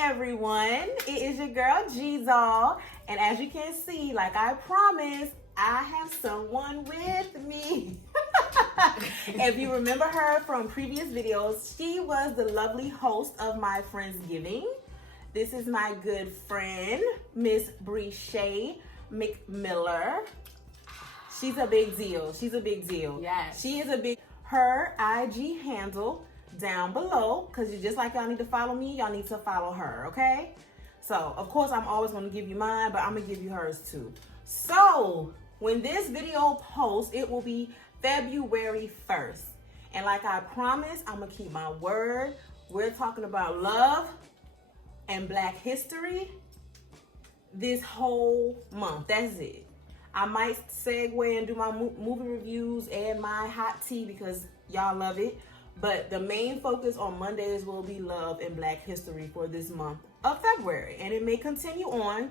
everyone, it is your girl G-Zall, and as you can see, like I promised, I have someone with me. If you remember her from previous videos, she was the lovely host of my Friendsgiving. This is my good friend, Miss Breshay McMiller. She's a big deal. She's a big deal. Yes. She is a big. Her IG handle down below, because just like y'all need to follow me, y'all need to follow her, okay? So, of course, I'm always going to give you mine, but I'm going to give you hers too. So, when this video posts, it will be February 1st. And like I promised, I'm going to keep my word. We're talking about love and Black history this whole month. That's it. I might segue and do my movie reviews and my hot tea because y'all love it. But the main focus on Mondays will be love and Black history for this month of February. And it may continue on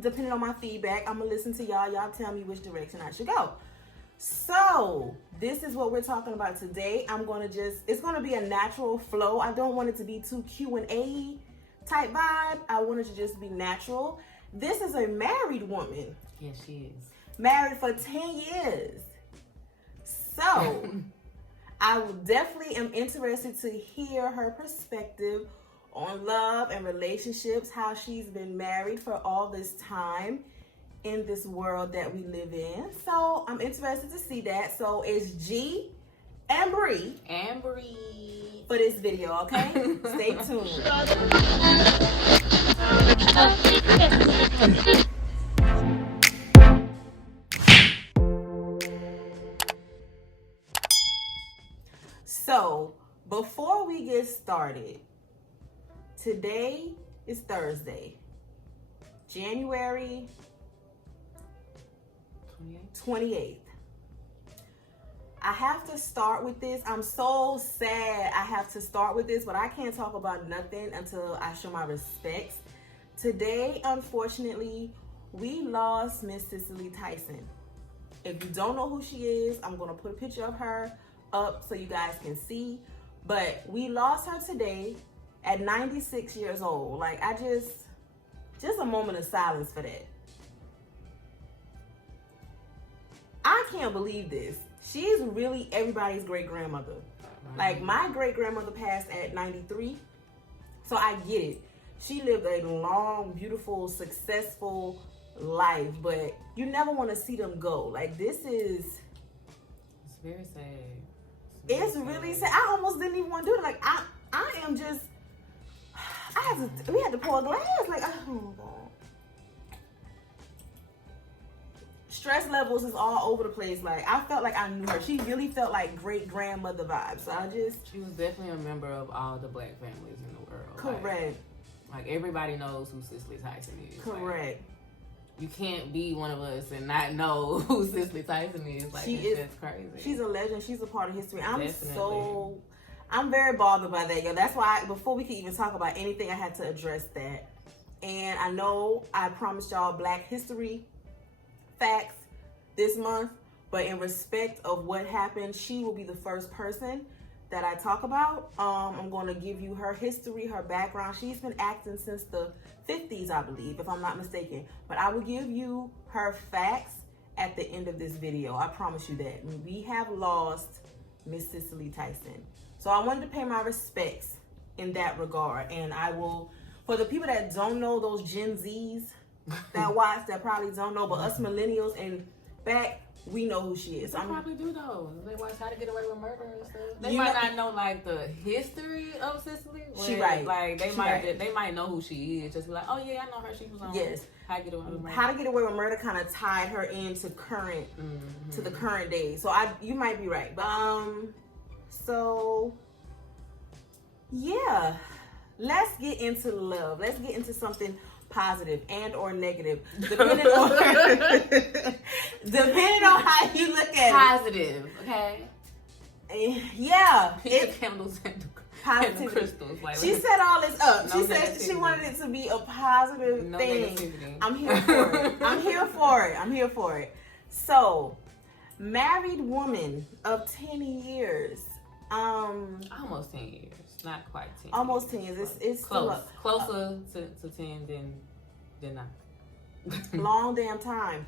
depending on my feedback. I'm going to listen to y'all. Y'all tell me which direction I should go. So this is what we're talking about today. It's going to be a natural flow. I don't want it to be too Q&A type vibe. I want it to just be natural. This is a married woman. Yes, she is. Married for 10 years. So, I definitely am interested to hear her perspective on love and relationships, how she's been married for all this time in this world that we live in. So, I'm interested to see that. So, it's G and Bree. For this video, okay? Stay tuned. So, before we get started, today is Thursday, January 28th. I have to start with this. I'm so sad I have to start with this, but I can't talk about nothing until I show my respects. Today, unfortunately, we lost Miss Cicely Tyson. If you don't know who she is, I'm going to put a picture of her up so you guys can see. But we lost her today at 96 years old. Like, just a moment of silence for that. I can't believe this. She's really everybody's great-grandmother. Like, my great-grandmother passed at 93, so I get it. She lived a long, beautiful, successful life, but you never want to see them go. Like, this is... It's very sad. It's really sad. I almost didn't even want to do it. Like, I am just... we had to pour a glass. Like, oh, my God. Stress levels is all over the place. Like, I felt like I knew her. She really felt like great-grandmother vibes. So She was definitely a member of all the Black families in the world. Correct. Like everybody knows who Cicely Tyson is. Correct. Like, you can't be one of us and not know who Cicely Tyson is. Like, it's just crazy. She's a legend. She's a part of history. I'm very bothered by that, yo. That's why before we could even talk about anything, I had to address that. And I know I promised y'all Black history facts this month, but in respect of what happened, she will be the first person that I talk about. I'm going to give you her history, her background. She's been acting since the 50s, I believe, if I'm not mistaken. But I will give you her facts at the end of this video. I promise you that. We have lost Miss Cicely Tyson. So I wanted to pay my respects in that regard. And I will, for the people that don't know, those Gen Zs that watch, that probably don't know, but us millennials and back, we know who she is. They probably do though. They watch How to Get Away with Murder and stuff. They might not know like the history of Cicely. She right. Like they might know who she is. Just be like, oh yeah, I know her. She was on How to Get Away with Murder. How to Get Away with Murder kind of tied her into current to the current day. So you might be right. But so yeah, let's get into love. Let's get into something positive and or negative, depending on how you look at positive, okay? Yeah. Candles and positivity. Crystals. Like, she set all this up. She said she wanted it to be a positive thing. Negativity. I'm here for it. I'm here for it. So, married woman of 10 years. Almost 10 years. Not quite 10 Almost 10 years. It's close. Closer to 10 than not. Long damn time.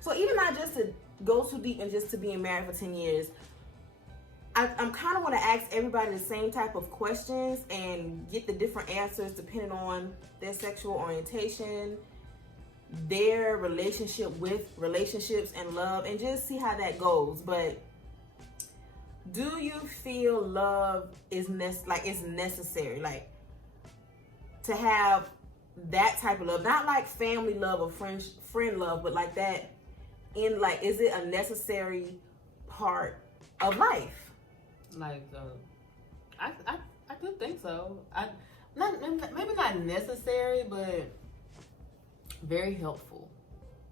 So even not just to go too deep and just to being married for 10 years, I'm kind of want to ask everybody the same type of questions and get the different answers depending on their sexual orientation, their relationship with relationships and love, and just see how that goes. But do you feel love is necessary, like to have that type of love, not like family love or friend love, but like that in like, is it a necessary part of life? Like, I do think so. Maybe not necessary, but very helpful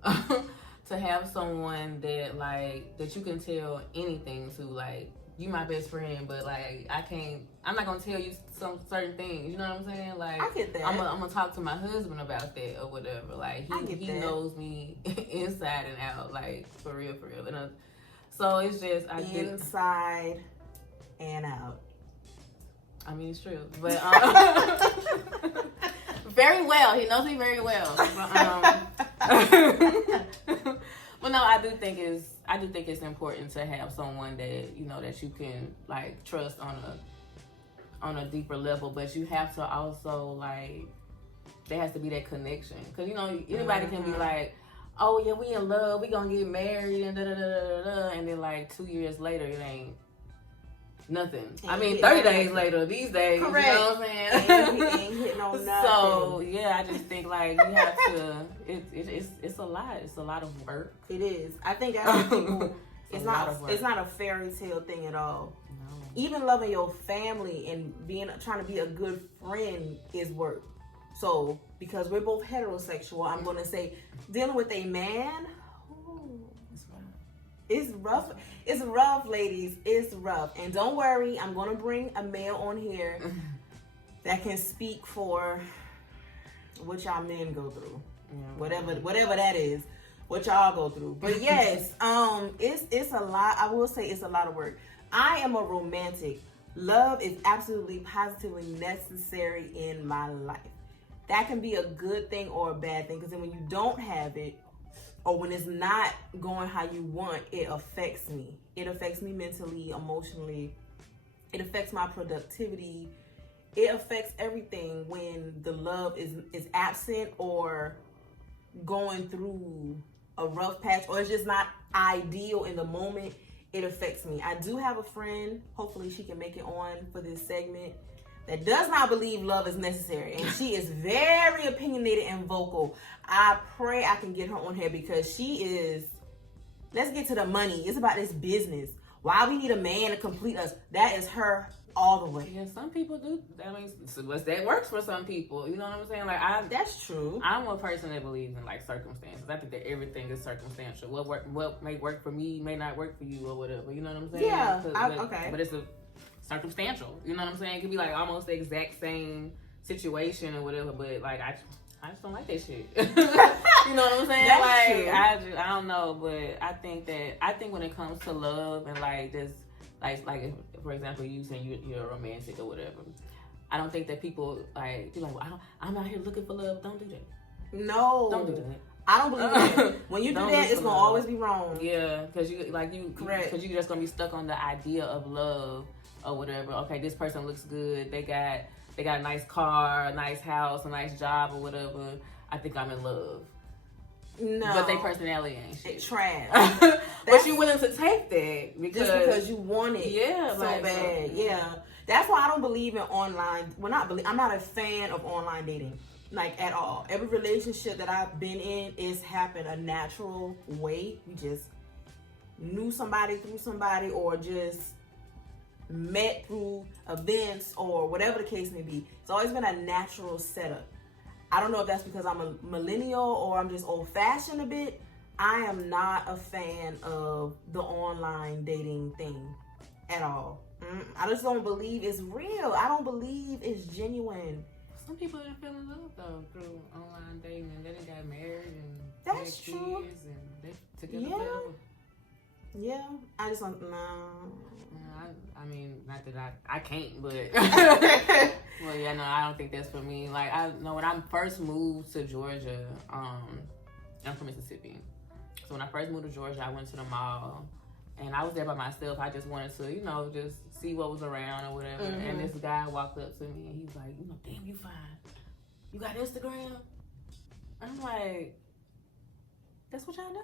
to have someone that you can tell anything to. Like, you my best friend, but like I'm not gonna tell you some certain things. You know what I'm saying? Like, I get that. I'm gonna talk to my husband about that or whatever. Like, he knows me inside and out. Like, for real. And so it's just inside and out. I mean, it's true, but very well. He knows me very well. But no, I do think it's important to have someone that that you can like trust on a deeper level. But you have to also like, there has to be that connection, because anybody can be like, oh yeah, we in love, we gonna get married and and then like 2 years later it ain't nothing. I mean, 30 days later these days. Correct. You know what I'm saying? Ain't hitting on nothing. So yeah, I just think like you have to. It's a lot. It's a lot of work. It is. I think that's people. It's not a fairy tale thing at all. No. Even loving your family and trying to be a good friend is work. So because we're both heterosexual, I'm gonna say dealing with a man. It's rough. It's rough, ladies. It's rough. And don't worry, I'm going to bring a male on here that can speak for what y'all men go through. Yeah. Whatever that is, what y'all go through. But yes, it's a lot. I will say it's a lot of work. I am a romantic. Love is absolutely, positively necessary in my life. That can be a good thing or a bad thing, because then when you don't have it, or when it's not going how you want, it affects me. It affects me mentally, emotionally. It affects my productivity. It affects everything when the love is absent or going through a rough patch, or it's just not ideal in the moment. It affects me. I do have a friend, hopefully she can make it on for this segment, that does not believe love is necessary. And she is very opinionated and vocal. I pray I can get her on here, because she is, let's get to the money. It's about this business. Why we need a man to complete us. That is her all the way. Yeah, some people do. That means that works for some people. You know what I'm saying? Like, that's true. I'm a person that believes in like circumstances. I think that everything is circumstantial. What may work for me may not work for you or whatever. You know what I'm saying? Yeah. Okay. But it's a circumstantial. You know what I'm saying? It could be like almost the exact same situation or whatever. But like I just don't like that shit. You know what I'm saying? That's like true. I don't know, but I think when it comes to love and like this, like if, for example, you saying you're romantic or whatever, I don't think that people like be like, well, I'm out here looking for love. Don't do that. No. Don't do that. I don't believe that. When you do that, it's gonna always be wrong. Yeah, because correct. Because you're just gonna be stuck on the idea of love or whatever. Okay, this person looks good. They got a nice car, a nice house, a nice job or whatever. I think I'm in love. No. But their personality ain't shit. It's trash. But you're willing to take that because you want it. Yeah, so bad. Yeah. That's why I don't believe in online. I'm not a fan of online dating. Like, at all. Every relationship that I've been in is happened a natural way. We just knew somebody through somebody, or just met through events, or whatever the case may be. It's always been a natural setup. I don't know if that's because I'm a millennial or I'm just old-fashioned a bit. I am not a fan of the online dating thing at all. I just don't believe it's real. I don't believe it's genuine. Some people didn't fell in love though through online dating, and then they got married and that's had true. Kids and they together forever. Yeah, I just want no. I mean, not that I can't, but well, yeah, no, I don't think that's for me. Like, I know when I first moved to Georgia, I'm from Mississippi, so when I first moved to Georgia, I went to the mall, and I was there by myself. I just wanted to, just see what was around or whatever. Mm-hmm. And this guy walked up to me, and he's like, damn, you fine. You got Instagram? And I'm like, that's what y'all do?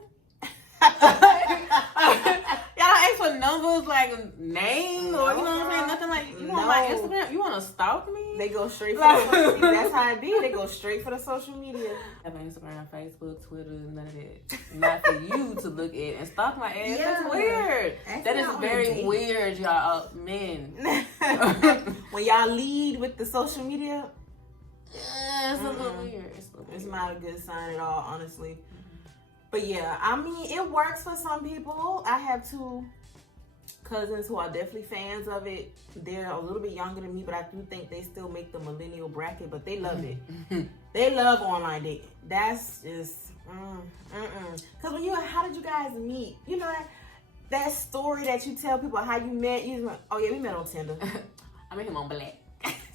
Y'all ask for numbers, like name, or you know what I'm saying? Nothing like, you want my Instagram? You want to stalk me? They go straight for the social media. That's how it be. They go straight for the social media. I have an Instagram, Facebook, Twitter, none of that. Not for you to look at and stalk my ass. Yeah. That's weird. That is very weird, y'all. Men. When y'all lead with the social media, it's a little weird. It's not a good sign at all, honestly. But yeah, I mean, it works for some people. I have 2 cousins who are definitely fans of it. They're a little bit younger than me, but I do think they still make the millennial bracket, but they love it. They love online dating. That's just, Because how did you guys meet? You know, that story that you tell people how you met, oh yeah, we met on Tinder. I met him on Black.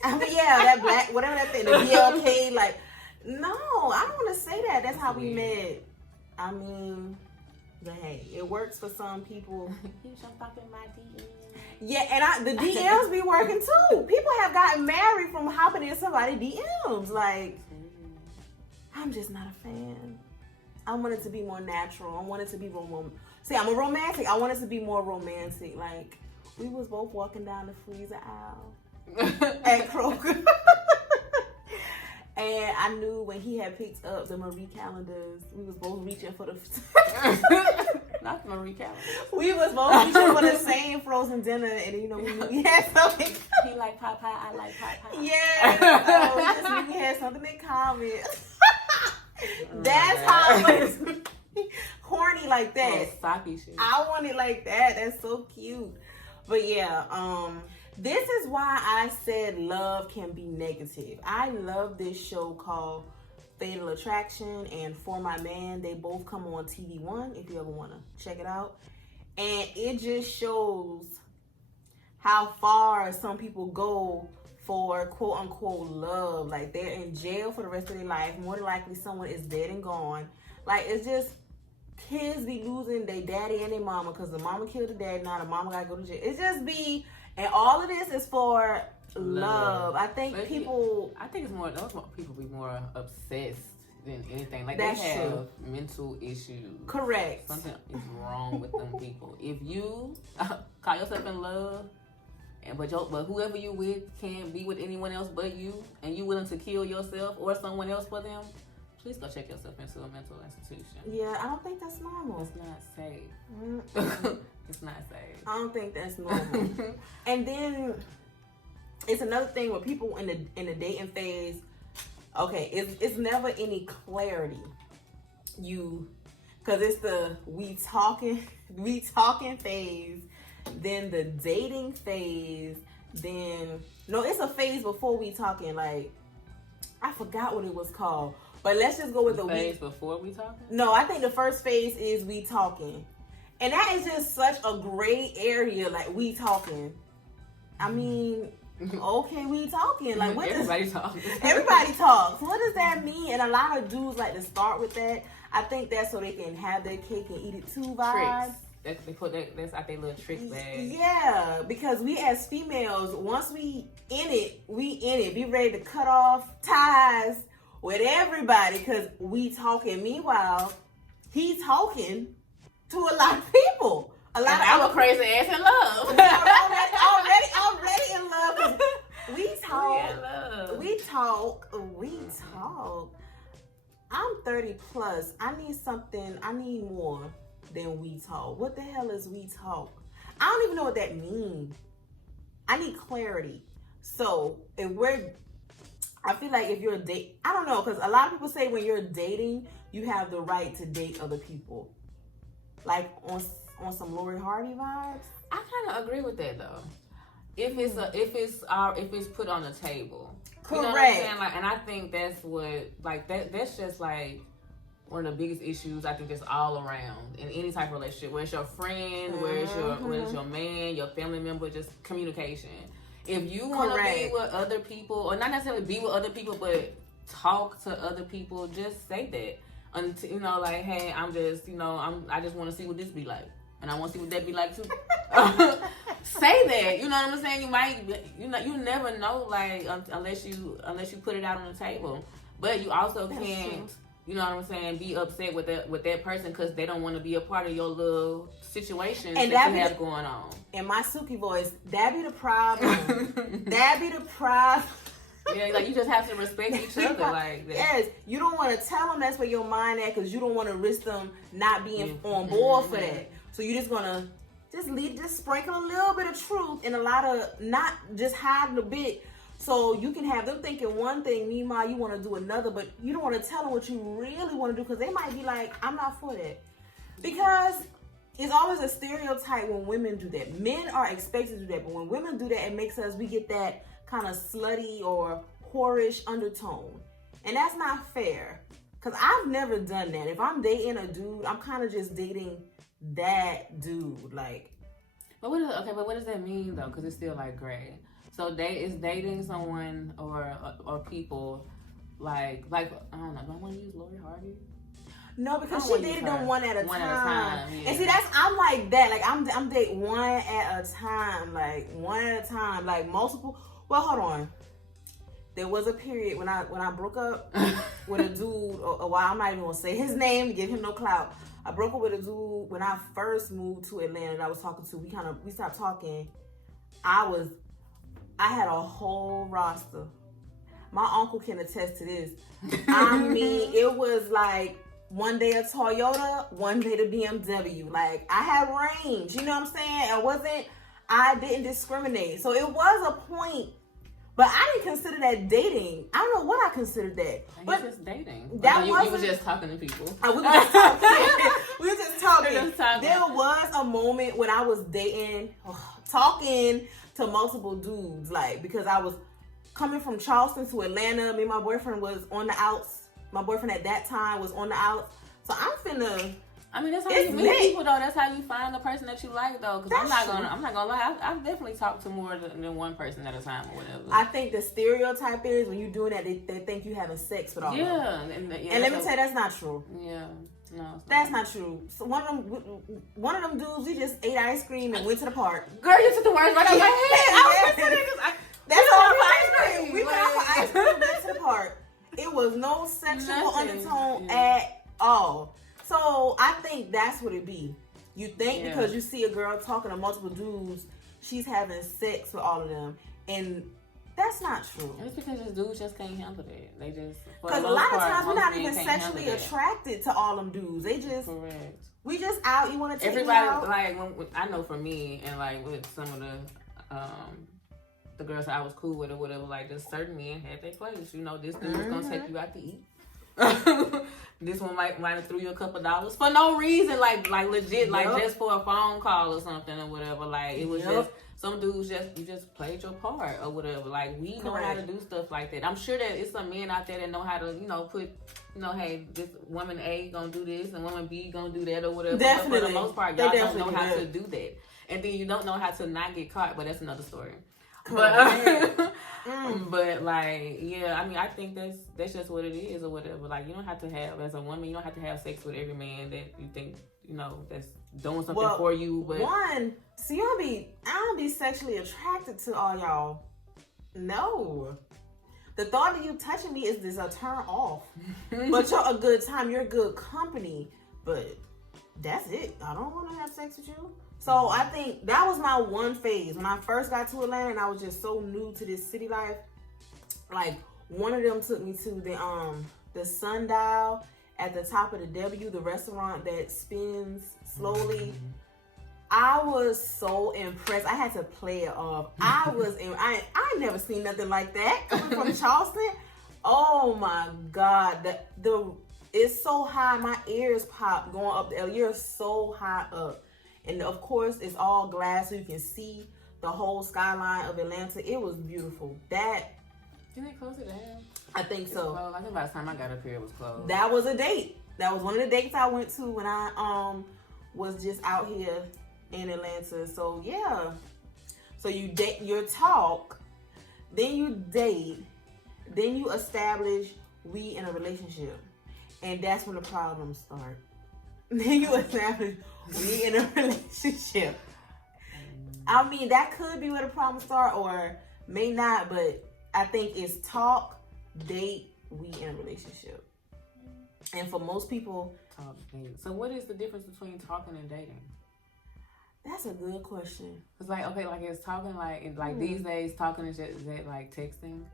I mean, yeah, that Black, whatever that thing, the BLK, like, no, I don't want to say that. That's how we met. I mean, but hey, it works for some people. Yeah, and the DMs be working too. People have gotten married from hopping in somebody's DMs. Like, I'm just not a fan. I want it to be more natural. I want it to be more. See, I'm a romantic. I want it to be more romantic. Like, we was both walking down the freezer aisle at Kroger. And I knew when he had picked up the Marie calendars, we was both reaching for the... Not the Marie calendars. We was both reaching for the same frozen dinner, and we knew we had something. He like pot pie, I like pot pie. Yeah, so we just knew we had something in common. That's how it was. Corny like that. Socky shit. I want it like that. That's so cute. But yeah, this is why I said love can be negative. I love this show called Fatal Attraction and For My Man. They both come on TV One if you ever want to check it out. And it just shows how far some people go for quote unquote love. Like, they're in jail for the rest of their life. More than likely someone is dead and gone. Like, it's just kids be losing their daddy and their mama because the mama killed the dad. Now the mama gotta go to jail. It just be... And all of this is for love. I think but people... I think it's more... Those people be more obsessed than anything. Like, that's they have true. Mental issues. Correct. Something is wrong with them people. If you call yourself in love, but whoever you with can't be with anyone else but you, and you willing to kill yourself or someone else for them, please go check yourself into a mental institution. Yeah, I don't think that's normal. It's not safe. It's not safe. I don't think that's normal. And then it's another thing where people in the dating phase, okay, it's never any clarity. Because it's the we talking phase, then the dating phase, then it's a phase before we talking. Like, I forgot what it was called. But let's just go with the phase before we talking? No, I think the first phase is we talking. And that is just such a gray area, like, we talking. I mean, okay, we talking. Like, what everybody talks. Everybody talks. What does that mean? And a lot of dudes like to start with that. I think that's so they can have their cake and eat it too vibe. That's out their little trick bag. Yeah, because we as females, once we in it. Be ready to cut off ties with everybody because we talking. Meanwhile, he talking to a lot of people. I'm a crazy ass in love. already in love. We talk. I'm 30 plus. I need more than we talk. What the hell is we talk? I don't even know what that means. I need clarity. So I feel like if you're I don't know, because a lot of people say when you're dating, you have the right to date other people. Like on some Lori Harvey vibes. I kind of agree with that though. If it's put on the table. Correct. You know what I'm saying? Like, and I think that's what, like, that's just like one of the biggest issues I think that's all around in any type of relationship. Where it's your friend, where it's your man, your family member, just communication. If you want to be with other people, or not necessarily be with other people, but talk to other people, just say that. Until, you know, like, hey, I'm just, you know, I just want to see what this be like, and I want to see what that be like too. Say that, you know what I'm saying? You might, you never know, like, unless you put it out on the table. But you also can't, you know what I'm saying, be upset with that person because they don't want to be a part of your little situation that you have going on. In my Suki voice, that be the problem. That be the problem. Yeah, like, you just have to respect each other like that. Yes, you don't want to tell them that's where your mind at because you don't want to risk them not being on board for that. So you're just gonna just sprinkle a little bit of truth and a lot of not just hiding a bit. So you can have them thinking one thing, meanwhile you want to do another, but you don't want to tell them what you really want to do because they might be like, I'm not for that. Because it's always a stereotype when women do that. Men are expected to do that, but when women do that, it makes we get that kind of slutty or whorish undertone. And that's not fair. Because I've never done that. If I'm dating a dude, I'm kind of just dating that dude. Like, but what does that mean though? Because it's still like gray. So is dating someone or people like I don't know. Do I want to use Lori Harvey? No, because she dated them one at a time. Yeah. And see, I'm like that. Like I'm dating one at a time. Like one at a time. Like multiple. Well, hold on. There was a period when I broke up with a dude. Well, I'm not even gonna say his name to give him no clout. I broke up with a dude when I first moved to Atlanta. That I was talking to. We stopped talking. I had a whole roster. My uncle can attest to this. I mean, it was like one day a Toyota, one day the BMW. Like, I had range, you know what I'm saying? I didn't discriminate. So it was a point, but I didn't consider that dating. I don't know what I considered that. But just dating. You was just talking to people. We were just talking. There was a moment when I was talking to multiple dudes, like, because I was coming from Charleston to Atlanta. Me and my boyfriend was on the outs. My boyfriend at that time was on the outs. So I'm finna. I mean, that's how you meet people, though. That's how you find the person that you like, though. Because I'm not gonna lie. I've definitely talked to more than one person at a time or whatever. I think the stereotype is when you're doing that, they think you having sex with all of them. And let me tell you, that's not true. Yeah. No, that's not true. So one of them dudes, we just ate ice cream and went to the park. Girl, you took the words right out of my head. That's all for ice cream. We went out for ice cream and went to the park. It was no sexual undertone at all. So I think that's what it be. You think because you see a girl talking to multiple dudes, she's having sex with all of them, and that's not true. It's because these dudes just can't handle it. They just, because a lot of times we're not even sexually attracted to all them dudes. They just we just out. You want to take everybody out? Like I know for me and like with some of the girls that I was cool with or whatever, like just certain men had their place. You know, this dude was gonna take you out to eat. This one might have threw you a couple dollars for no reason, like legit, like just for a phone call or something or whatever. Like it was just some dudes you just played your part or whatever. Like we know how to do stuff like that. I'm sure that it's some men out there that know how to, put, hey, this woman A gonna do this and woman B gonna do that or whatever. Definitely. But for the most part, y'all don't know how to do that, and then you don't know how to not get caught. But that's another story. But like, yeah, I mean, I think that's just what it is or whatever. Like, you don't have to have, as a woman, you don't have to have sex with every man that you think, that's doing something for you. But I don't be sexually attracted to all y'all. No. The thought of you touching me is a turn off. But you're a good time. You're good company. But that's it. I don't want to have sex with you. So I think that was my one phase. When I first got to Atlanta and I was just so new to this city life, like one of them took me to the Sundial at the top of the W, the restaurant that spins slowly. I was so impressed. I had to play it off. I never seen nothing like that coming from Charleston. Oh my God. It's so high. My ears pop going up there. You're so high up. And of course, it's all glass, so you can see the whole skyline of Atlanta. It was beautiful. Didn't they close it down? I think so. I think by the time I got up here, it was closed. That was a date. That was one of the dates I went to when I was just out here in Atlanta. So yeah. So you date, you talk, then you date, then you establish we in a relationship. And that's when the problems start. Then you establish we in a relationship. I mean, that could be where the problems start or may not, but I think it's talk, date, we in a relationship. And for most people... Talk, date. So what is the difference between talking and dating? That's a good question. It's like, okay, like it's talking like these days, talking is that like texting.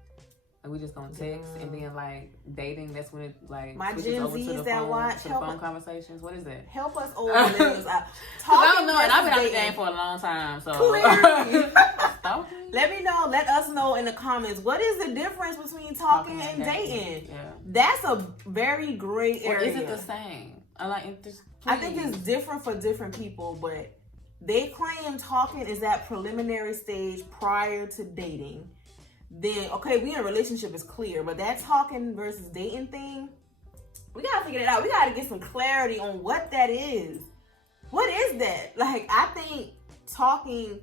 Like we just gonna text, and then like dating. That's when it like my switches Gen over to Zs the that phone, watch to the phone conversations. What is that? Help us old millennials out. I don't know, and I've been out the game for a long time, so clearly. Stalking? Let me know. Let us know in the comments. What is the difference between talking and dating? Yeah, that's a very gray area. Or is it the same? I think it's different for different people, but they claim talking is that preliminary stage prior to dating. Then, okay, we in a relationship is clear, but that talking versus dating thing, we gotta figure it out. We gotta get some clarity on what that is. What is that? Like, I think talking,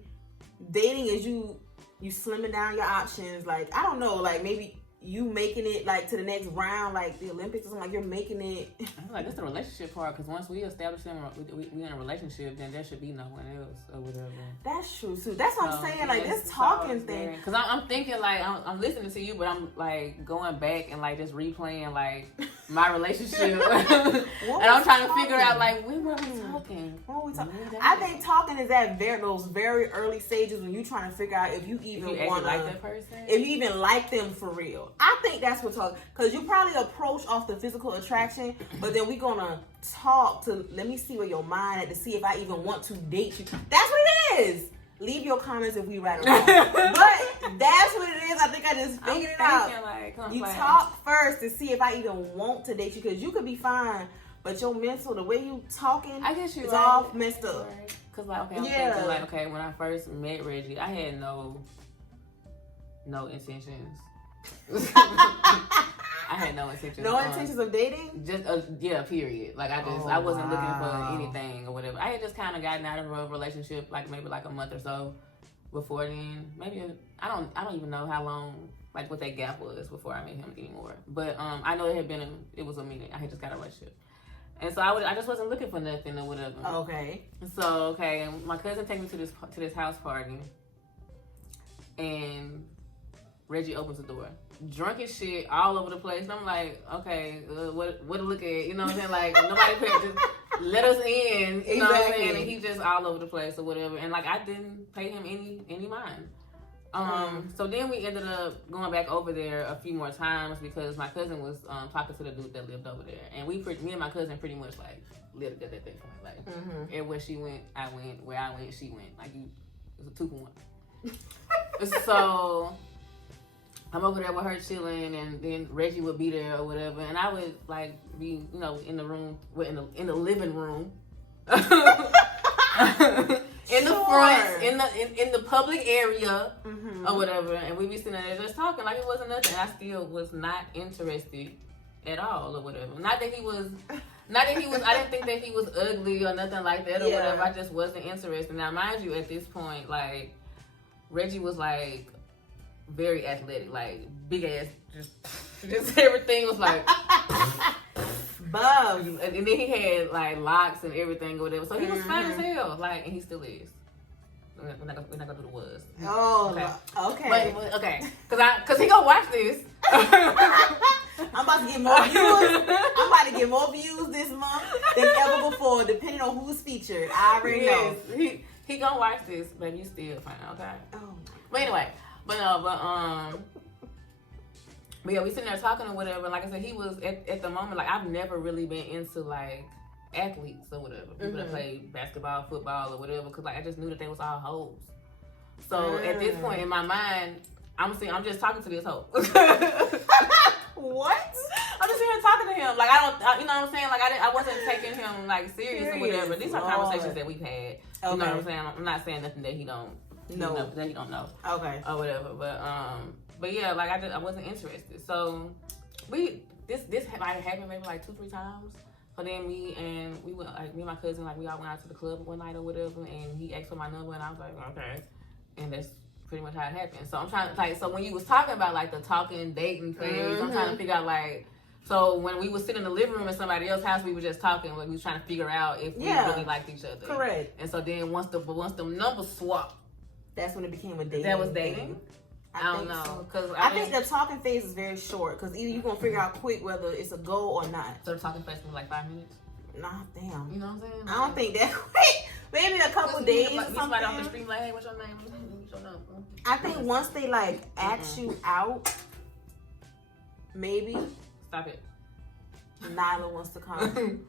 dating is you slimming down your options. Like, I don't know, like maybe you making it like to the next round, like the Olympics or something, like you're making it. I feel like that's the relationship part, because once we establish them, we in a relationship, then there should be no one else or whatever. That's true too. That's what I'm saying. Like this talking thing. Because I'm thinking like I'm listening to you, but I'm like going back and like just replaying like my relationship, and I'm trying to figure out like when were we talking? What were we talking? I think talking is at those very early stages when you trying to figure out if you even want to like that person, if you even like them for real. I think that's what talking, because you probably approach off the physical attraction, but then we gonna talk to let me see where your mind at to see if I even want to date you. That's what it is. Leave your comments if we right or wrong. But that's what it is. I think I just figured it out. You talk first to see if I even want to date you, because you could be fine, but your mental, the way you talking, I guess you're it's all messed up. Cause like okay, I'm thinking like okay, when I first met Reggie, I had no intentions. I had no intentions. No intentions of dating? Just period. Like I wasn't looking for anything or whatever. I had just kind of gotten out of a relationship like maybe like a month or so before then. Maybe I don't even know how long, like what that gap was before I met him anymore. But I know it was a minute. I had just got a relationship. And so I just wasn't looking for nothing or whatever. Okay. So my cousin took me to this house party, and Reggie opens the door, drunk as shit, all over the place. And I'm like, okay, what to look at? You know what I'm saying? Like nobody just let us in. You know what I'm saying? And he just all over the place or whatever. And like I didn't pay him any mind. So then we ended up going back over there a few more times because my cousin was talking to the dude that lived over there, and me and my cousin pretty much like lived at that point. Like everywhere she went, I went. Where I went, she went. Like it was a 2-for-1. So I'm over there with her chilling, and then Reggie would be there or whatever, and I would like be in the room, in the living room. In the front, in the public area or whatever, and we be sitting there just talking like it wasn't nothing. I still was not interested at all or whatever. Not that he was. I didn't think that he was ugly or nothing like that or whatever. I just wasn't interested. Now, mind you, at this point, like Reggie was like very athletic, like big ass, just everything was like. Bub. And then he had like locks and everything or whatever. So he was fine as hell. Like, and he still is. We're not gonna do the was. Oh, okay. But okay. Cause he gonna watch this. I'm about to get more views. I'm about to get more views this month than ever before, depending on who's featured. I already know. He gonna watch this, but you still fine, okay? Oh. But anyway, but yeah, we sitting there talking or whatever. Like I said, he was at the moment, like I've never really been into like athletes or whatever. People that play basketball, football or whatever. Cause like I just knew that they was all hoes. So at this point in my mind, I'm just talking to this hoe. What? I'm just here talking to him. Like you know what I'm saying? Like I wasn't taking him like serious or whatever. These are conversations that we've had. Okay. You know what I'm saying? I'm not saying nothing that he don't know. That he don't know. Okay. Or whatever. But yeah, like I wasn't interested. So this happened maybe like 2-3 times. So then me and my cousin, like, we all went out to the club one night or whatever, and he asked for my number, and I was like, okay. And that's pretty much how it happened. So I'm trying to, like, so when you was talking about, like, the talking, dating phase, I'm trying to figure out, like, so when we was sitting in the living room at somebody else's house, we were just talking, like, we was trying to figure out if we really liked each other. Correct. And so then once the numbers swapped, that's when it became a dating. That was dating? I don't know. So. Cause I think the talking phase is very short, because either you're going to figure out quick whether it's a go or not. So the talking phase was like 5 minutes? Nah, damn. You know what I'm saying? I don't think that quick. Maybe a couple days or something. Somebody off the street like, hey, what's your name? What's your number? I think once they, like, ask you out, maybe. Stop it. Nyla wants to come.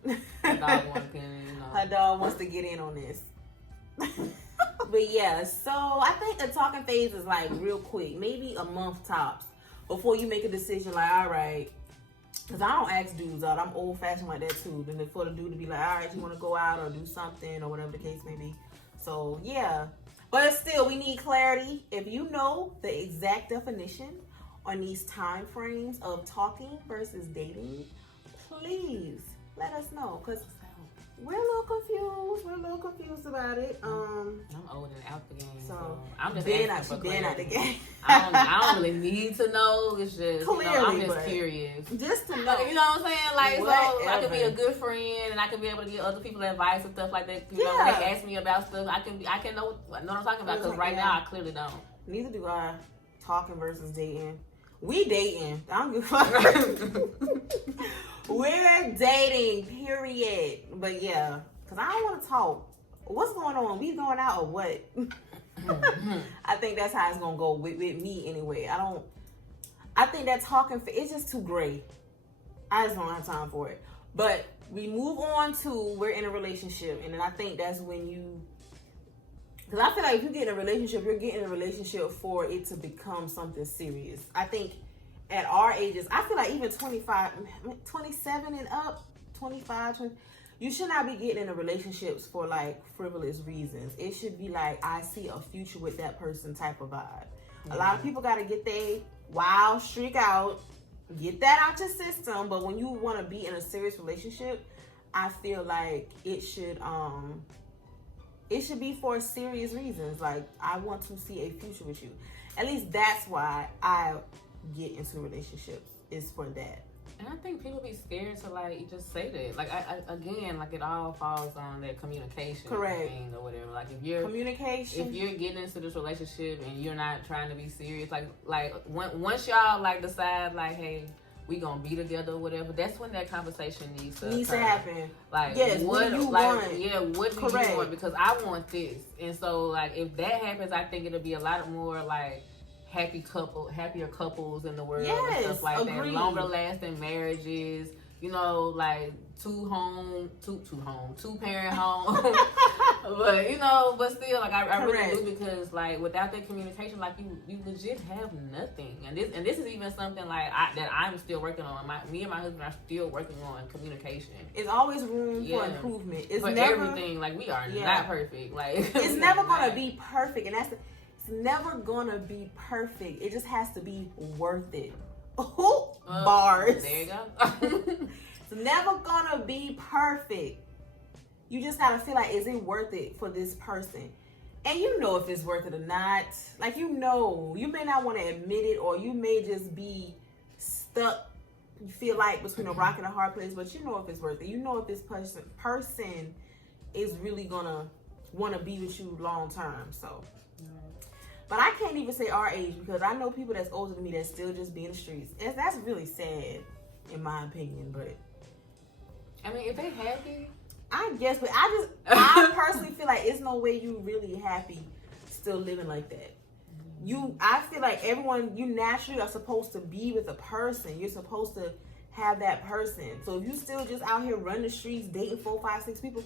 Her dog wants to get in, you know. Her dog wants to get in on this. But yeah, so I think the talking phase is like real quick, maybe a month tops, before you make a decision like, all right, because I don't ask dudes out. I'm old fashioned like that too. Then for the dude to be like, all right, you want to go out or do something or whatever the case may be. So yeah, but still, we need clarity. If you know the exact definition on these time frames of talking versus dating, please let us know, because we're a little confused. We're a little confused about it. I'm old and out the game, so I'm just been asking out, for been out the game. I don't really need to know. It's just, clearly, I'm just curious. Just to know. Like, you know what I'm saying? Like, whatever. So I can be a good friend, and I can be able to give other people advice and stuff like that. You know, when they ask me about stuff, I can know what I'm talking about. Because right now, I clearly don't. Neither do I. Talking versus dating. We dating. I don't give a fuck. We're dating, period. But yeah, because I don't want to talk. What's going on? We going out or what? I think that's how it's going to go with me anyway. I think that talking, it's just too gray. I just don't have time for it. But we move on to, we're in a relationship. And then I think that's when you, because I feel like if you get in a relationship, you're getting in a relationship for it to become something serious. I think at our ages, I feel like even 25, 27 and up, 25, 20, you should not be getting into relationships for like frivolous reasons. It should be like, I see a future with that person type of vibe. Mm-hmm. A lot of people got to get their wild streak out, get that out your system. But when you want to be in a serious relationship, I feel like it should be for serious reasons. Like, I want to see a future with you. At least that's why I get into relationships, is for that. And I think people be scared to like just say that. Like, I again, like, it all falls on that communication thing or whatever. Like, if you're getting into this relationship and you're not trying to be serious, like once y'all like decide like, hey, we gonna be together or whatever, that's when that conversation needs to happen. Like, yes, what do you like want? Yeah, what do you want? Because I want this. And so like, if that happens, I think it'll be a lot more like happier couples in the world, and stuff like that. Longer lasting marriages, you know, like two parent home. But you know, but still, like, I really do, because like without that communication, like you legit have nothing. And this is even something like that I'm still working on. Me and my husband are still working on communication. It's always room for improvement. It's for never everything. Like, we are not perfect. Like, it's never gonna be perfect, and it's never gonna be perfect. It just has to be worth it. Bars. There you go. It's never gonna be perfect. You just gotta feel like, is it worth it for this person? And you know if it's worth it or not. Like, you know, you may not want to admit it, or you may just be stuck. You feel like between a rock and a hard place, but you know if it's worth it. You know if this person is really gonna want to be with you long term. So, but I can't even say our age, because I know people that's older than me that still just be in the streets. That's really sad, in my opinion. But I mean, if they happy, I guess, but I personally feel like it's no way you really happy still living like that. I feel like everyone, you naturally are supposed to be with a person. You're supposed to have that person. So if you still just out here running the streets, dating 4, 5, 6 people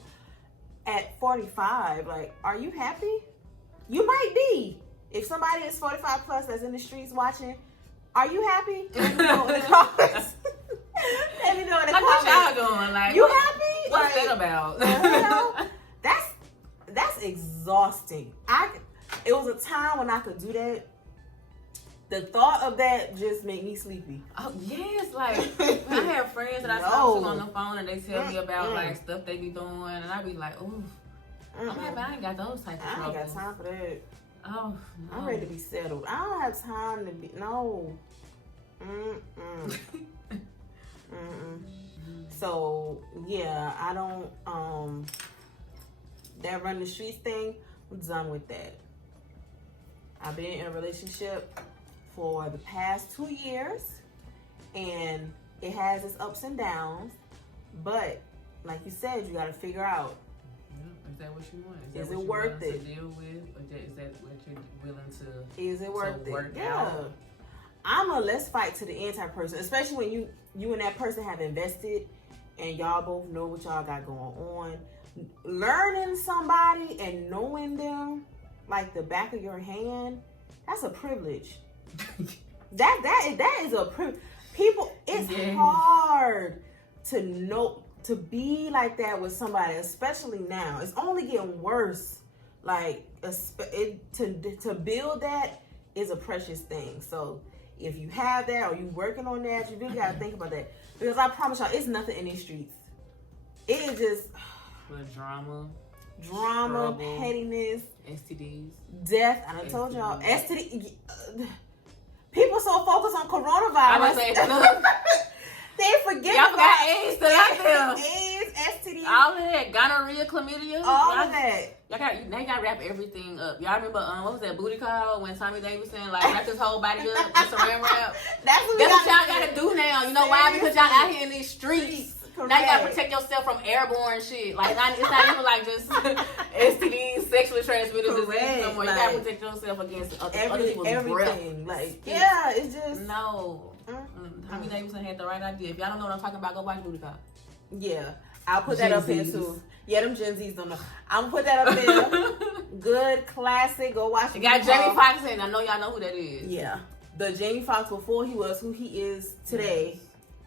at 45, like, are you happy? You might be. If somebody is 45 plus that's in the streets watching, are you happy? Let me know in the comments. Let me know in the comments. Like, what y'all going? Like, you happy? What's that about? That's exhausting. It was a time when I could do that, The thought of that just made me sleepy. Oh yes, like I have friends that I talk to on the phone and they tell me about like stuff they be doing, and I be like, ooh, I'm happy I ain't got those types of troubles. I ain't got time for that. Oh, no. I'm ready to be settled. I don't have time to be no. So yeah, I don't that run the streets thing, I'm done with that. I've been in a relationship for the past 2 years and it has its ups and downs, but like you said, you gotta figure out, is that what you want? Is it worth it? To deal with, or is that what you're willing to? Is it worth it? Work Yeah. out? I'm a let's fight to the end type person, especially when you and that person have invested and y'all both know what y'all got going on. Learning somebody and knowing them like the back of your hand, that's a privilege. that is a privilege. People, it's hard to know, to be like that with somebody, especially now. It's only getting worse. Like to build that is a precious thing. So if you have that or you working on that, you really gotta think about that. Because I promise y'all, it's nothing in these streets. It is just drama, trouble, pettiness, STDs, death. I done told y'all, STD. People so focused on coronavirus. They forget y'all about AIDS still out there. AIDS, STD, all of that, gonorrhea, chlamydia, all of that. They got to wrap everything up. Y'all remember what was that booty call when Tommy Davidson like wrapped his whole body up with saran wrap? That's what y'all gotta do now. You know why? Because y'all out here in these streets. Correct. Now you gotta protect yourself from airborne shit. Like it's not even like just STDs, sexually transmitted disease no more. You gotta protect yourself against other people's everything. breath. Like it's just no. Tommy Davidson had the right idea. If y'all don't know what I'm talking about, go watch Booty Call. Yeah, I'll put that up there too. Yeah, them Gen Zs don't know. I'm gonna put that up there. Good classic. Go watch it. You got Jamie Foxx in. I know y'all know who that is. Yeah, the Jamie Foxx before he was who he is today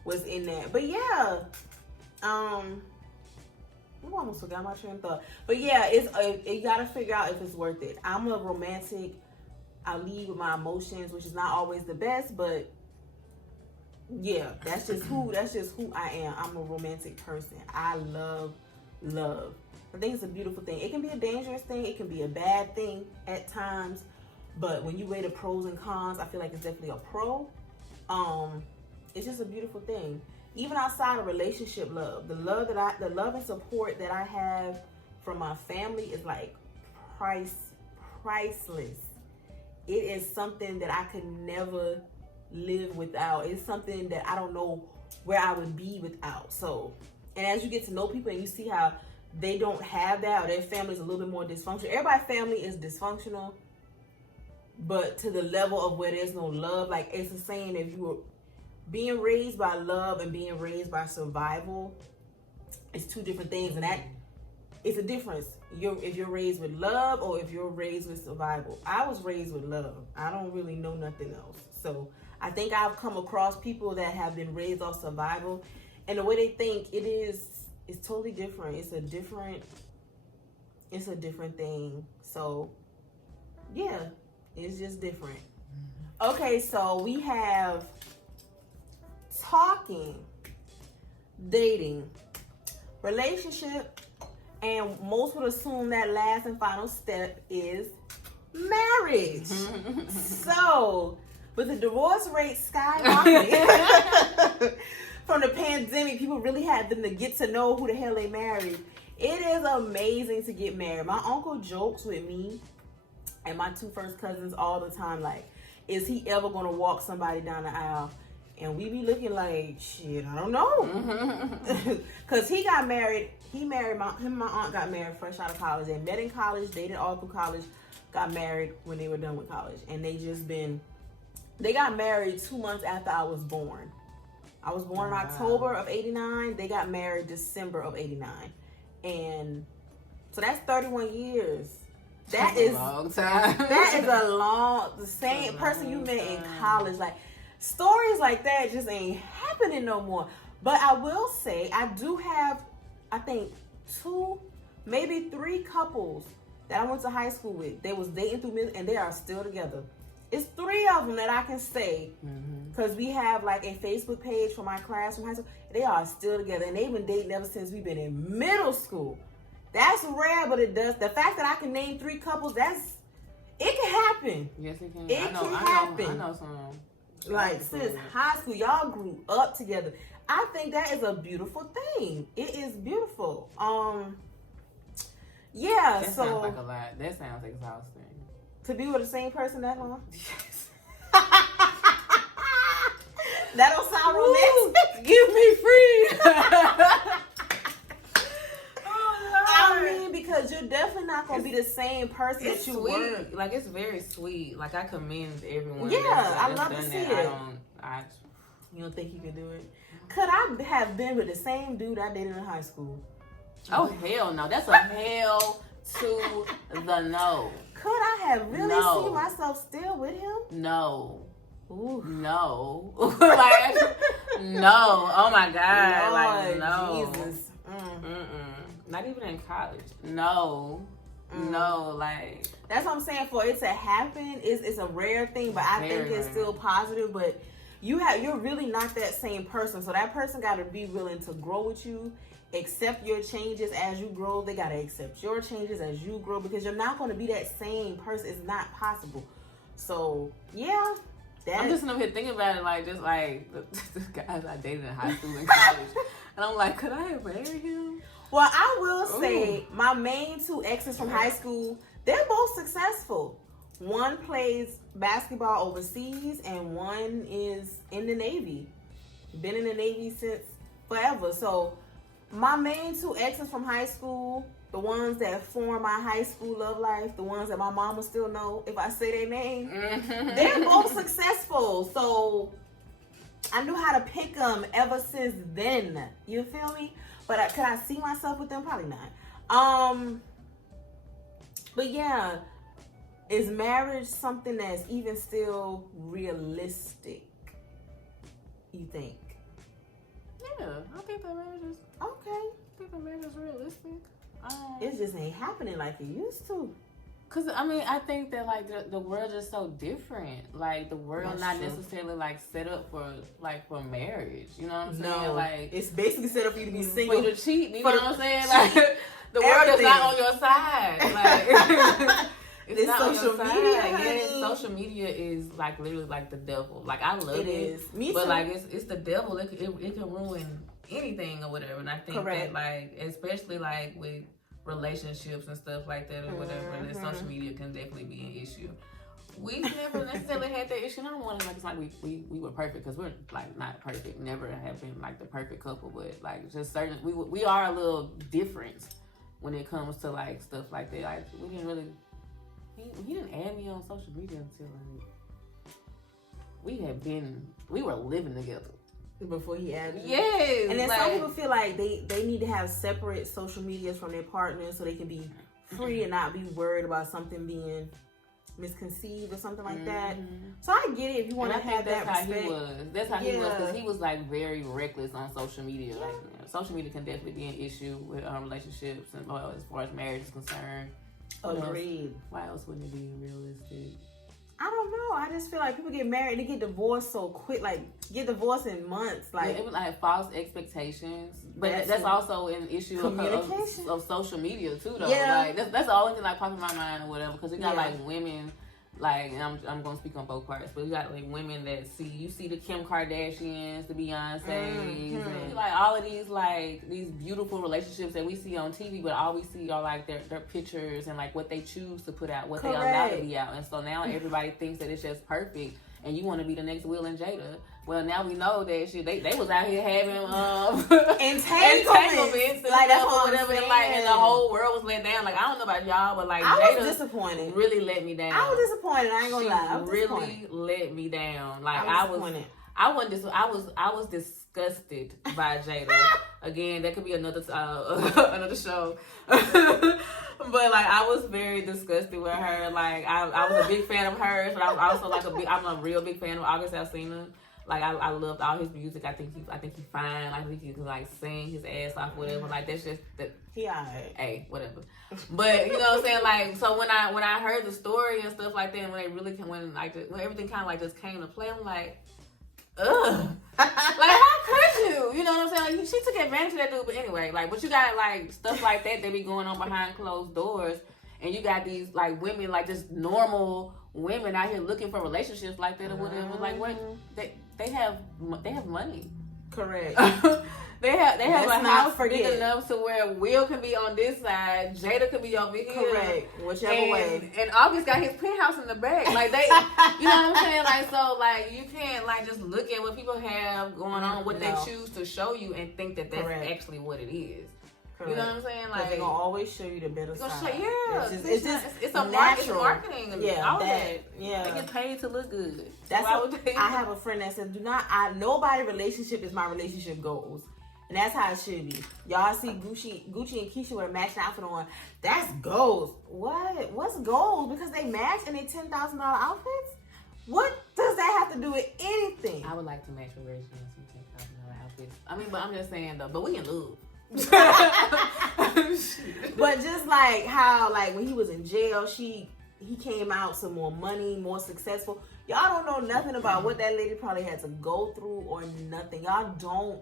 was in that. But yeah, I almost forgot my train of thought. But yeah, you gotta figure out if it's worth it. I'm a romantic. I lead with my emotions, which is not always the best, but yeah, that's just who I am. I'm a romantic person. I love. I think it's a beautiful thing. It can be a dangerous thing. It can be a bad thing at times. But when you weigh the pros and cons, I feel like it's definitely a pro. It's just a beautiful thing. Even outside of relationship love, the love and support that I have from my family is like priceless. It is something that I could never live without. It's something that I don't know where I would be without. So, and as you get to know people and you see how they don't have that, or their family is a little bit more dysfunctional. Everybody's family is dysfunctional, but to the level of where there's no love. Like it's a saying, if you were being raised by love and being raised by survival, it's two different things, and that it's a difference. If you're raised with love or if you're raised with survival. I was raised with love. I don't really know nothing else. So I think I've come across people that have been raised off survival, and the way they think it's totally different. It's a different thing. So yeah, it's just different. Okay, so we have talking, dating, relationship, and most would assume that last and final step is marriage. So with the divorce rate skyrocketing from the pandemic, people really had them to get to know who the hell they married. It is amazing to get married. My uncle jokes with me and my two first cousins all the time, like, is he ever gonna walk somebody down the aisle? And we be looking like, shit, I don't know. Cause he got married, him and my aunt got married fresh out of college. They met in college, dated all through college, got married when they were done with college. And they got married 2 months after I was born. I was born in October of 89. They got married December of 89. And so that's 31 years. That is a long time. That is the same person you met in college. Like, stories like that just ain't happening no more. But I will say, I do have, I think, 2, maybe 3 couples that I went to high school with. They was dating through middle, and they are still together. It's 3 of them that I can say. Because we have like a Facebook page for my class from high school. They are still together. And they've been dating ever since we've been in middle school. That's rare, but it does. The fact that I can name 3 couples, it can happen. Yes, it can. It can happen. I know some. Like, since high school, y'all grew up together. I think that is a beautiful thing. It is beautiful. Yeah, that sounds like a lot. That sounds exhausting. To be with the same person that long? Yes. That don't sound romantic. Give me free. I mean, because you're definitely not gonna be the same person that you were. Like, it's very sweet. Like, I commend everyone. Yeah, I that's love to done see that. it. You don't think you can do it? Could I have been with the same dude I dated in high school? Oh, hell no. That's a hell to the no. Could I have really seen myself still with him? No. Ooh. No. Like, no. Oh my God. Lord, like, no. Jesus. Not even in college. No. No, like. That's what I'm saying. For it to happen, it's a rare thing, but I think it's still positive. But you're really not that same person. So that person got to be willing to grow with you, accept your changes as you grow. They got to accept your changes as you grow, because you're not going to be that same person. It's not possible. So, yeah. I'm just sitting up here thinking about it, like, just like the guys I dated in high school and college. And I'm like, could I have married him? Well, I will say my main 2 exes from high school, they're both successful. One plays basketball overseas and one is in the Navy. Been in the Navy since forever. So my main 2 exes from high school, the ones that form my high school love life, the ones that my mama still know if I say their name, they're both successful. So I knew how to pick them ever since then. You feel me? But could I see myself with them? Probably not. But yeah, is marriage something that's even still realistic, you think? Yeah, I think that marriage is Okay. I think that marriage is realistic. It just ain't happening like it used to. Cause I mean, I think that like the world is so different. Like the world That's not true. necessarily like set up for marriage. You know what I'm saying? No, like it's basically set up for you to be for single. you to cheat. You know For what I'm saying? Like the world is Everything. not on your side. Like it's not on social your side. media, Yes, honey. social media is like literally like the devil. Like I love it. It is. Me but too. like it's the devil. It can ruin anything or whatever. And I think Correct. that like especially like with relationships and stuff like that or whatever, and then social media can definitely be an issue. We've never necessarily had that issue. And I don't want to like it's like we were perfect, because we're like not perfect. Never have been like the perfect couple, but like just certain we are a little different when it comes to like stuff like that. Like we didn't really he didn't add me on social media until like we were living together. Before he added you. Yes. And then like, some people feel like they need to have separate social medias from their partners so they can be free and not be worried about something being misconceived or something like that. So I get it if you want to have that respect. That's how he was, because he was like very reckless on social media. Like social media can definitely be an issue with relationships and as far as marriage is concerned. Agreed. Why else wouldn't it be realistic? I don't know. I just feel like people get married, they get divorced so quick. Like get divorced in months. Like it was like false expectations, but that's it. also an issue Communication. of social media too, though. Yeah. Like that's the only thing like popping in my mind or whatever. Because we got like women, like, and I'm gonna speak on both parts, but we got like women that you see the Kim Kardashians, the Beyonces, and like all of these beautiful relationships that we see on TV, but all we see are like their pictures and like what they choose to put out, what they allow to be out, and so now everybody thinks that it's just perfect, and you want to be the next Will and Jada. Well, now we know that shit. They was out here having entanglements, like that's what whatever, and like and the whole world was let down. Like I don't know about y'all, but like I Jada was disappointed. really let me down. I was disappointed. I ain't gonna lie. I was really let me down. Like I was disgusted by Jada. Again, that could be another another show. But like I was very disgusted with her. Like I was a big fan of hers, but I was also like I'm a real big fan of August Alsina. Like I loved all his music. I think he fine. I think he can like sing his ass off, whatever. Like that's just that. He alright. Hey, whatever. But you know what I'm saying? Like, so when I heard the story and stuff like that, and when they really when everything kind of like just came to play, I'm like, ugh. Like, how could you? You know what I'm saying? Like, she took advantage of that dude. But anyway, like, but you got like stuff like that be going on behind closed doors, and you got these like women, like just normal women out here looking for relationships like that or whatever. Like, what they have money. Correct. They have Let's a not house big enough to where Will can be on this side, Jada can be over here. Correct. Whichever way. And August got his penthouse in the back. Like they, you know what I'm saying? Like, so like you can't like just look at what people have going on, what they choose to show you, and think that that's actually what it is. Correct. You know what I'm saying? Like they're gonna always show you the better side. Yeah, it's a natural marketing. Yeah, all that. Yeah, they get paid to look good. That's I have a friend that says, nobody relationship is my relationship goals. And that's how it should be. Y'all see Gucci and Keisha with a matching outfit on. That's goals. What? What's goals? Because they match and they $10,000 outfits? What does that have to do with anything? I would like to match with Reggie and some $10,000 outfits. I mean, but I'm just saying though. But we in love. But just like how, like when he was in jail, he came out some more money, more successful. Y'all don't know nothing about what that lady probably had to go through or nothing. Y'all don't.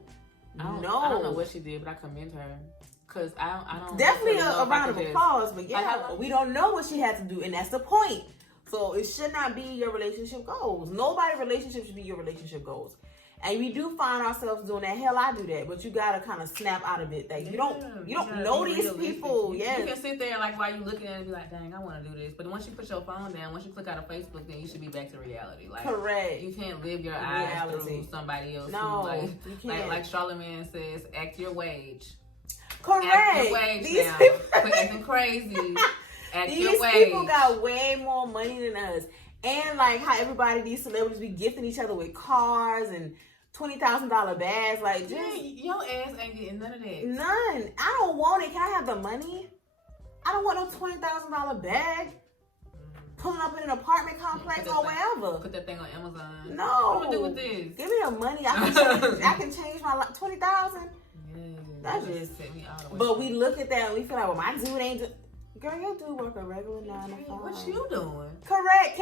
I don't know what she did, but I commend her. Cause I don't definitely a round of applause, but yeah, we don't know what she had to do, and that's the point. So it should not be your relationship goals. Nobody's relationship should be your relationship goals. And we do find ourselves doing that. Hell, I do that, but you gotta kind of snap out of it. That you don't know these people. Yeah, you can sit there like while you looking at it and be like, dang, I want to do this. But once you put your phone down, once you click out of Facebook, then you should be back to reality. Like, correct. You can't live your eyes through somebody else. No, you can't. Like Charlamagne says, act your wage. Correct. Act your wage these now. People... Quit acting crazy. Act these your wage. People got way more money than us, and like how these celebrities be gifting each other with cars and $20,000 bags, like just your ass ain't getting none of that. None. I don't want it. Can I have the money? I don't want no $20,000 bag. Pulling up in an apartment complex or wherever. Put that thing on Amazon. No. What am I do with this? Give me the money. I can change my life. 20,000. Yeah, that's just set me all the way. But we look at that and we feel like, well, my dude ain't. Girl, your dude work a regular 9 to 5. What you doing? Correct.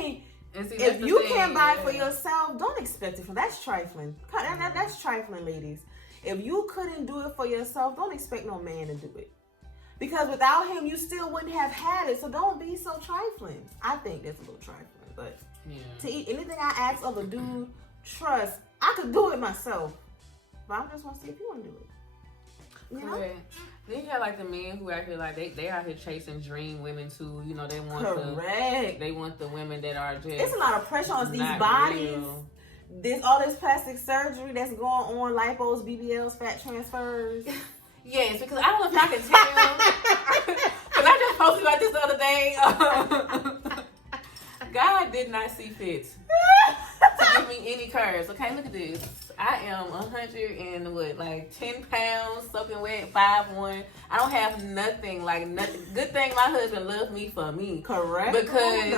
If you can't buy it for yeah. yourself, don't expect it from. That's trifling. That's trifling, ladies. If you couldn't do it for yourself, don't expect no man to do it. Because without him, you still wouldn't have had it. So don't be so trifling. I think that's a little trifling. But to eat anything I ask of a dude, trust, I could do it myself. But I just want to see if you want to do it. You know? Then you got like the men who out here like they out here chasing dream women too. You know, they want they want the women that are just. It's a lot of pressure on these bodies. Real. All this plastic surgery that's going on, lipos, BBLs, fat transfers. Yes, because I don't know if I can tell. Because I just posted about this the other day. God did not see fit to give me any curves. Okay, look at this. I am 10 pounds, soaking wet, 5'1". I don't have nothing, like nothing. Good thing my husband loved me for me. Correct. Because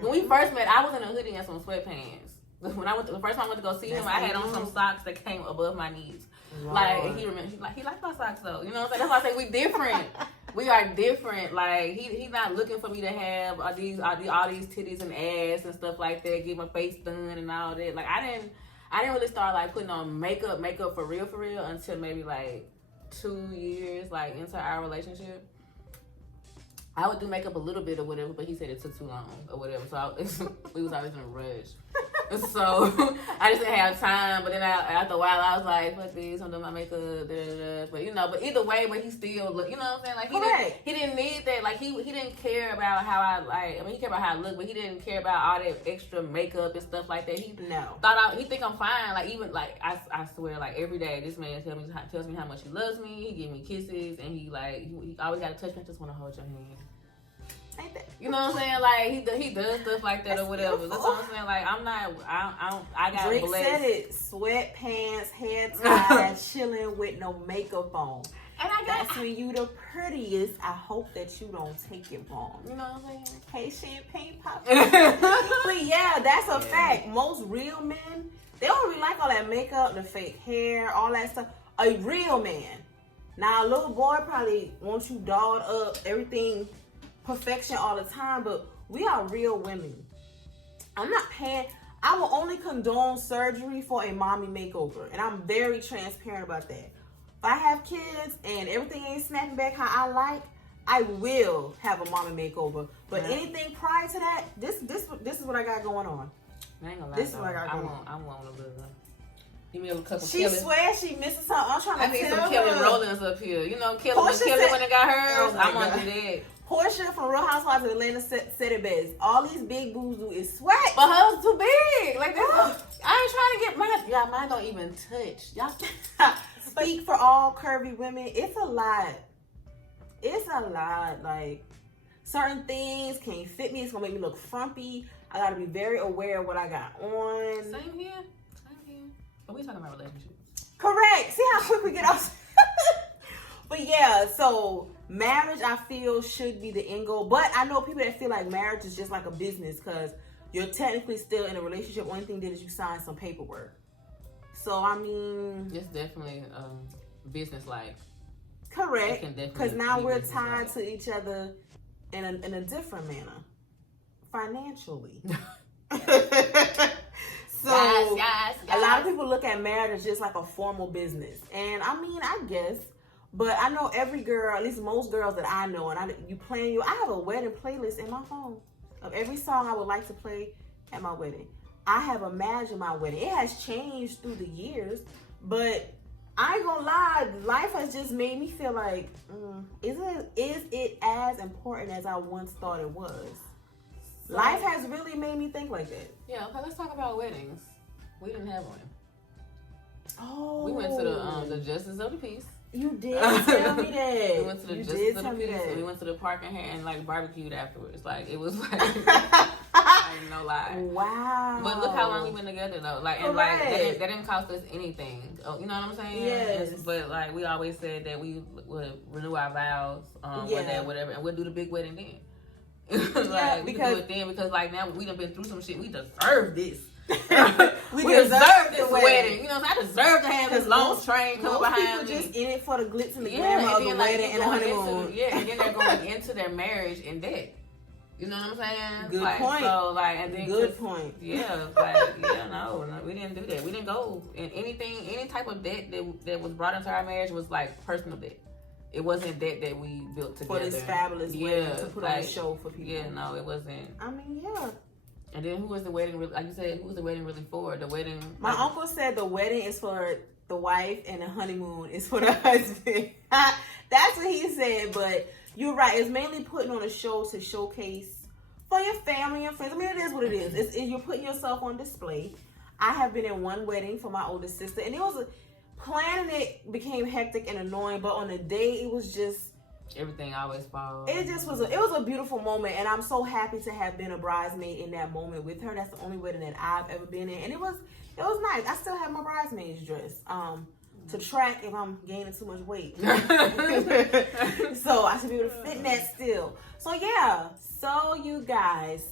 when we first met, I was in a hoodie and some sweatpants. When the first time I went to go see him, I had on some socks that came above my knees. Lord. Like he liked my socks though. You know what I'm saying? That's why I say we different. We are different. Like he's not looking for me to have all these titties and ass and stuff like that. Get my face done and all that. Like I didn't really start like putting on makeup for real until maybe like 2 years like into our relationship. I would do makeup a little bit or whatever, but he said it took too long or whatever. So we was always in a rush. So I just didn't have time. But then after a while, I was like, "Fuck this! I'm doing my makeup." But either way, but he still look. You know what I'm saying? Like he didn't need that. Like he didn't care about how I like. I mean, he cared about how I look, but he didn't care about all that extra makeup and stuff like that. He think I'm fine. Like even like I swear, like every day, this man tells me how much he loves me. He gives me kisses, and he always got to touch me. I just want to hold your hand. You know what I'm saying? Like he does stuff like that or whatever. Beautiful. That's what I'm saying. Like I got Drake blessed. said it. Sweatpants, hair tied, chilling with no makeup on. And that's when you the prettiest. I hope that you don't take it wrong. You know what I'm saying? Hey, champagne pop. But yeah, that's a fact. Most real men, they don't really like all that makeup, the fake hair, all that stuff. A real man. Now, a little boy probably wants you dolled up, everything perfection all the time, but we are real women. I'm not paying. I will only condone surgery for a mommy makeover, and I'm very transparent about that. If I have kids and everything ain't snapping back how I like, I will have a mommy makeover. But anything prior to that, this is what I got going on. I ain't gonna lie. This is what I got going on. I want a little. Give me a couple. She swears she missing something. I'm trying to I need tell some her. Kelly Rollins up here. You know, Kelly when it got hers. I want to do that. Portia from Real Housewives of Atlanta said it best. All these big boos do is sweat. But hers too big. Like this. I ain't trying to get mine. Y'all, mine don't even touch. Y'all speak for all curvy women. It's a lot. It's a lot. Like, certain things can't fit me. It's gonna make me look frumpy. I gotta be very aware of what I got on. Same here. But we talking about relationships. Correct. See how quick we get off. But yeah, so marriage, I feel, should be the end goal. But I know people that feel like marriage is just like a business because you're technically still in a relationship. Only thing did is you sign some paperwork. So, I mean... It's definitely business-like. Correct. Because now we're tied to each other in a different manner. Financially. So, a lot of people look at marriage as just like a formal business. And, I mean, I guess... But I know every girl, at least most girls that I know, and I have a wedding playlist in my phone of every song I would like to play at my wedding. I have imagined my wedding. It has changed through the years, but I ain't gonna lie, life has just made me feel like, is it as important as I once thought it was? So, life has really made me think like that. Yeah, okay, let's talk about weddings. We didn't have one. Oh. We went to the Justice of the Peace. You did tell me that. We went to the Justice of the Peace, and we went to the park and like barbecued afterwards. Like it was like I ain't no lie. Wow. But look how long we been together though. Like and like that didn't cost us anything. You know what I'm saying? Yes. But like we always said that we would renew our vows, whatever, and we'll do the big wedding then. Like we can do it then because like now we done been through some shit. We deserve this. we deserve this wedding. You know, I deserve to have this long train come behind me. Just in it for the glitz and the glamour of the wedding and the honeymoon. And then they're going into their marriage in debt. You know what I'm saying? Good like, point. So, like, and then good point. Yeah, like, no, we didn't do that. We didn't go in any type of debt that was brought into our marriage was like personal debt. It wasn't that we built together. For this fabulous wedding to put on a show for people. Yeah, no, it wasn't. I mean, yeah. And then who was the wedding, like you said, who was the wedding really for? The wedding... My uncle said the wedding is for the wife and the honeymoon is for the husband. That's what he said, but you're right. It's mainly putting on a show to showcase for your family and friends. I mean, it is what it is. You're putting yourself on display. I have been in one wedding for my oldest sister, and planning it became hectic and annoying, but on the day, it was just... Everything always falls. It was a beautiful moment, and I'm so happy to have been a bridesmaid in that moment with her. That's the only wedding that I've ever been in, and it was nice. I still have my bridesmaid's dress to track if I'm gaining too much weight. So I should be able to fit in that still. So yeah, so you guys,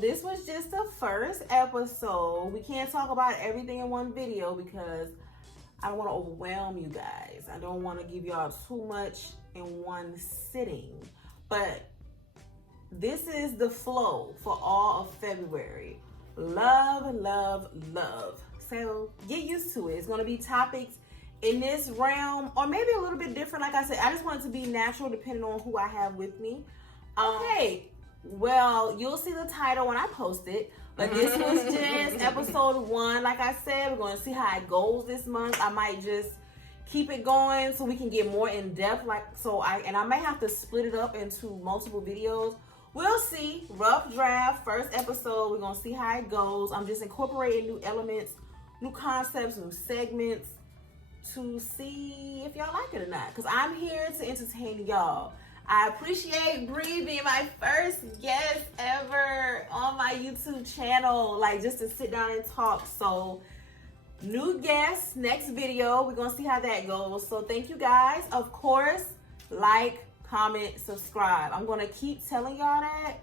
this was just the first episode. We can't talk about everything in one video because I don't want to overwhelm you guys. I don't want to give y'all too much in one sitting. But this is the flow for all of February. Love, love, love. So get used to it. It's going to be topics in this realm or maybe a little bit different. Like I said, I just want it to be natural depending on who I have with me. Okay. Well, you'll see the title when I post it. But this was just episode 1. Like I said, we're going to see how it goes this month. I might just keep it going so we can get more in depth. I may have to split it up into multiple videos. We'll see. Rough draft, first episode. We're going to see how it goes. I'm just incorporating new elements, new concepts, new segments to see if y'all like it or not. Because I'm here to entertain y'all. I appreciate Bree being my first guest ever on my YouTube channel, like just to sit down and talk. So new guests next video. We're gonna see how that goes. So thank you guys. Of course, like, comment, subscribe. I'm gonna keep telling y'all that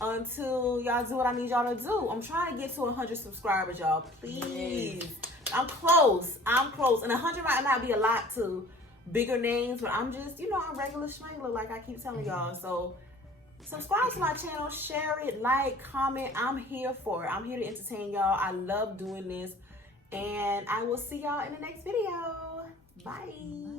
until y'all do what I need y'all to do. I'm trying to get to 100 subscribers, y'all. Please. Yes. I'm close. And 100 might not be a lot to bigger names, but I'm just, I'm regular strangler, like I keep telling y'all. So subscribe to my channel, share it, like, comment. I'm here for it. I'm here to entertain y'all. I love doing this. And I will see y'all in the next video. Bye.